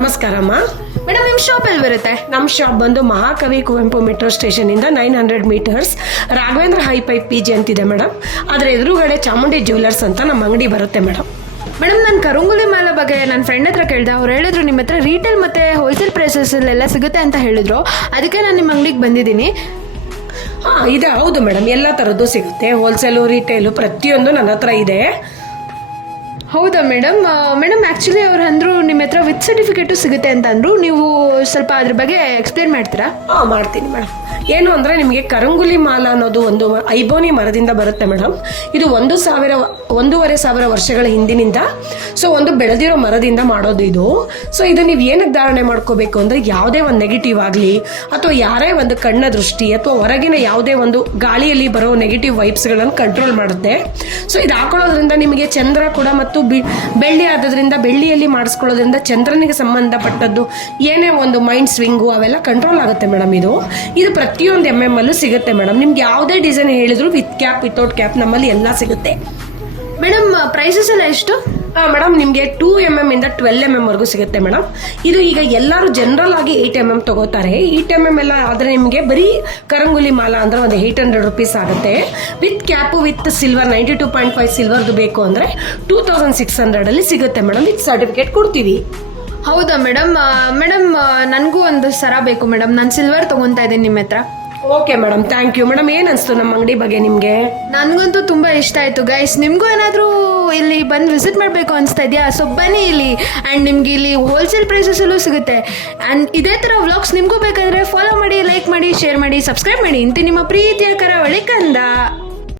ನಮಸ್ಕಾರಮ್ಮ. Madam ನಿಮ್ಮ shop ಎಲ್ಲಿ ಬರುತ್ತೆ? ನಮ್ಮ ಶಾಪ್ ಬಂದು ಮಹಾಕವಿ ಕುವೆಂಪು ಮೆಟ್ರೋ ಸ್ಟೇಷನಿಂದ 900 ಮೀಟರ್ಸ್ ರಾಘವೇಂದ್ರ ಹೈಪೈ PG ಅಂತಿದೆ ಮೇಡಮ್. ಅದರ ಎದುರುಗಡೆ ಚಾಮುಂಡಿ ಜ್ಯುವೆಲರ್ಸ್ ಅಂತ ನಮ್ಮ ಅಂಗಡಿ ಬರುತ್ತೆ ಮೇಡಮ್. ಮೇಡಮ್ ನಾನು ಕರಂಗುಲಿ ಮಾಲೆ ಬಗ್ಗೆ ನನ್ನ ಫ್ರೆಂಡ್ ಹತ್ರ ಕೇಳಿದೆ. ಅವ್ರು ಹೇಳಿದ್ರು ನಿಮ್ಮ ಹತ್ರ ರೀಟೇಲ್ ಮತ್ತು ಹೋಲ್ಸೇಲ್ ಪ್ರೈಸಸ್ಸಲ್ಲೆಲ್ಲ ಸಿಗುತ್ತೆ ಅಂತ ಹೇಳಿದ್ರು. ಅದಕ್ಕೆ ನಾನು ನಿಮ್ಮ ಅಂಗಡಿಗೆ ಬಂದಿದ್ದೀನಿ. ಹಾಂ ಇದೆ, ಹೌದು ಮೇಡಮ್, ಎಲ್ಲ ಥರದ್ದು ಸಿಗುತ್ತೆ. ಹೋಲ್ಸೇಲು ರಿಟೇಲು ಪ್ರತಿಯೊಂದು ನನ್ನ ಹತ್ರ ಇದೆ. ಹೌದಾ ಮೇಡಮ್? ಮೇಡಮ್ ಆ್ಯಕ್ಚುಲಿ ಅವ್ರು ಅಂದರು ನಿಮ್ಮ ಹತ್ರ ವಿತ್ ಸರ್ಟಿಫಿಕೇಟು ಸಿಗುತ್ತೆ ಅಂತ ಅಂದರು. ನೀವು ಸ್ವಲ್ಪ ಅದ್ರ ಬಗ್ಗೆ ಎಕ್ಸ್ಪ್ಲೇನ್ ಮಾಡ್ತೀರಾ? ಹಾಂ ಮಾಡ್ತೀನಿ ಮೇಡಮ್. ಏನು ಅಂದರೆ ನಿಮಗೆ ಕರಂಗುಲಿ ಮಾಲ ಅನ್ನೋದು ಒಂದು ಐಬೋನಿ ಮರದಿಂದ ಬರುತ್ತೆ ಮೇಡಮ್. ಇದು 1,500 ವರ್ಷಗಳ ಹಿಂದಿನಿಂದ ಒಂದು ಬೆಳೆದಿರೋ ಮರದಿಂದ ಮಾಡೋದು ಇದು. ಇದು ನೀವು ಏನಕ್ಕೆ ಧಾರಣೆ ಮಾಡ್ಕೋಬೇಕು ಅಂದರೆ ಯಾವುದೇ ಒಂದು ನೆಗೆಟಿವ್ ಆಗಲಿ ಅಥವಾ ಯಾರೇ ಒಂದು ಕಣ್ಣ ದೃಷ್ಟಿ ಅಥವಾ ಹೊರಗಿನ ಯಾವುದೇ ಒಂದು ಗಾಳಿಯಲ್ಲಿ ಬರೋ ನೆಗೆಟಿವ್ ವೈಬ್ಸ್ಗಳನ್ನು ಕಂಟ್ರೋಲ್ ಮಾಡುತ್ತೆ. ಇದು ಹಾಕೊಳ್ಳೋದ್ರಿಂದ ನಿಮಗೆ ಚಂದ್ರ ಕೂಡ ಮತ್ತು ಬೆಳ್ಳಿ ಆದ್ರಿಂದ ಬೆಳ್ಳಿಯಲ್ಲಿ ಮಾಡಿಸ್ಕೊಳ್ಳೋದ್ರಿಂದ ಚಂದ್ರನಿಗೆ ಸಂಬಂಧಪಟ್ಟದ್ದು ಏನೇ ಒಂದು ಮೈಂಡ್ ಸ್ವಿಂಗು ಅವೆಲ್ಲ ಕಂಟ್ರೋಲ್ ಆಗುತ್ತೆ ಮೇಡಮ್. ಇದು ಪ್ರತಿಯೊಂದು MM ಅಲ್ಲೂ ಸಿಗುತ್ತೆ ಮೇಡಮ್. ನಿಮ್ಗೆ ಯಾವುದೇ ಡಿಸೈನ್ ಹೇಳಿದ್ರು ವಿತ್ ಕ್ಯಾಪ್ ವಿತೌಟ್ ಕ್ಯಾಪ್ ನಮ್ಮಲ್ಲಿ ಎಲ್ಲ ಸಿಗುತ್ತೆ ಮೇಡಮ್. ಪ್ರೈಸಸ್ ಎಲ್ಲ ಎಷ್ಟು? ಮೇಡಮ್ ನಿಮಗೆ 2 mm ಇಂದ 12 mm ವರೆಗೂ ಸಿಗುತ್ತೆ ಮೇಡಮ್. ಇದು ಈಗ ಎಲ್ಲರೂ ಜನರಲ್ ಆಗಿ 8 mm ತಗೋತಾರೆ. 8 mm ಎಲ್ಲ ಆದರೆ ನಿಮಗೆ ಬರೀ ಕರಂಗುಲಿ ಮಾಲ ಅಂದ್ರೆ ಒಂದು 800 rupees ಆಗುತ್ತೆ. ವಿತ್ ಕ್ಯಾಪು ವಿತ್ ಸಿಲ್ವರ್ 92.5 ಸಿಲ್ವರ್ದು ಬೇಕು ಅಂದರೆ 2600 ಅಲ್ಲಿ ಸಿಗುತ್ತೆ ಮೇಡಮ್. ವಿತ್ ಸರ್ಟಿಫಿಕೇಟ್ ಕೊಡ್ತೀವಿ. ಹೌದಾ ಮೇಡಮ್? ಮೇಡಮ್ ನನಗೂ ಒಂದು ಸರ ಬೇಕು ಮೇಡಮ್. ನಾನು ಸಿಲ್ವರ್ ತೊಗೊತಾ ಇದ್ದೀನಿ ನಿಮ್ಮ ಹತ್ರ. Okay madam, thank you madam. ಏನು ಅನಿಸ್ತು ನಮ್ಮ ಅಂಗಡಿ ಬಗ್ಗೆ ನಿಮಗೆ? ನನಗಂತೂ ತುಂಬ ಇಷ್ಟ ಆಯಿತು ಗೈಸ್. ನಿಮಗೂ ಏನಾದರೂ ಇಲ್ಲಿ ಬಂದು ವಿಸಿಟ್ ಮಾಡಬೇಕು ಅನಿಸ್ತಾ ಇದೆಯಾ? ಸೊ ಬನ್ನಿ ಇಲ್ಲಿ. ಆ್ಯಂಡ್ ನಿಮ್ಗೆ ಇಲ್ಲಿ ಹೋಲ್ಸೇಲ್ ಪ್ರೈಸಸಲ್ಲೂ ಸಿಗುತ್ತೆ. ಆ್ಯಂಡ್ ಇದೇ ಥರ ವ್ಲಾಗ್ಸ್ ನಿಮಗೂ ಬೇಕಂದರೆ ಫಾಲೋ ಮಾಡಿ, ಲೈಕ್ ಮಾಡಿ, ಶೇರ್ ಮಾಡಿ, ಸಬ್ಸ್ಕ್ರೈಬ್ ಮಾಡಿ. ಇಂತಿ ನಿಮ್ಮ ಪ್ರೀತಿಯ ಕರಾವಳಿ ಕಂದ.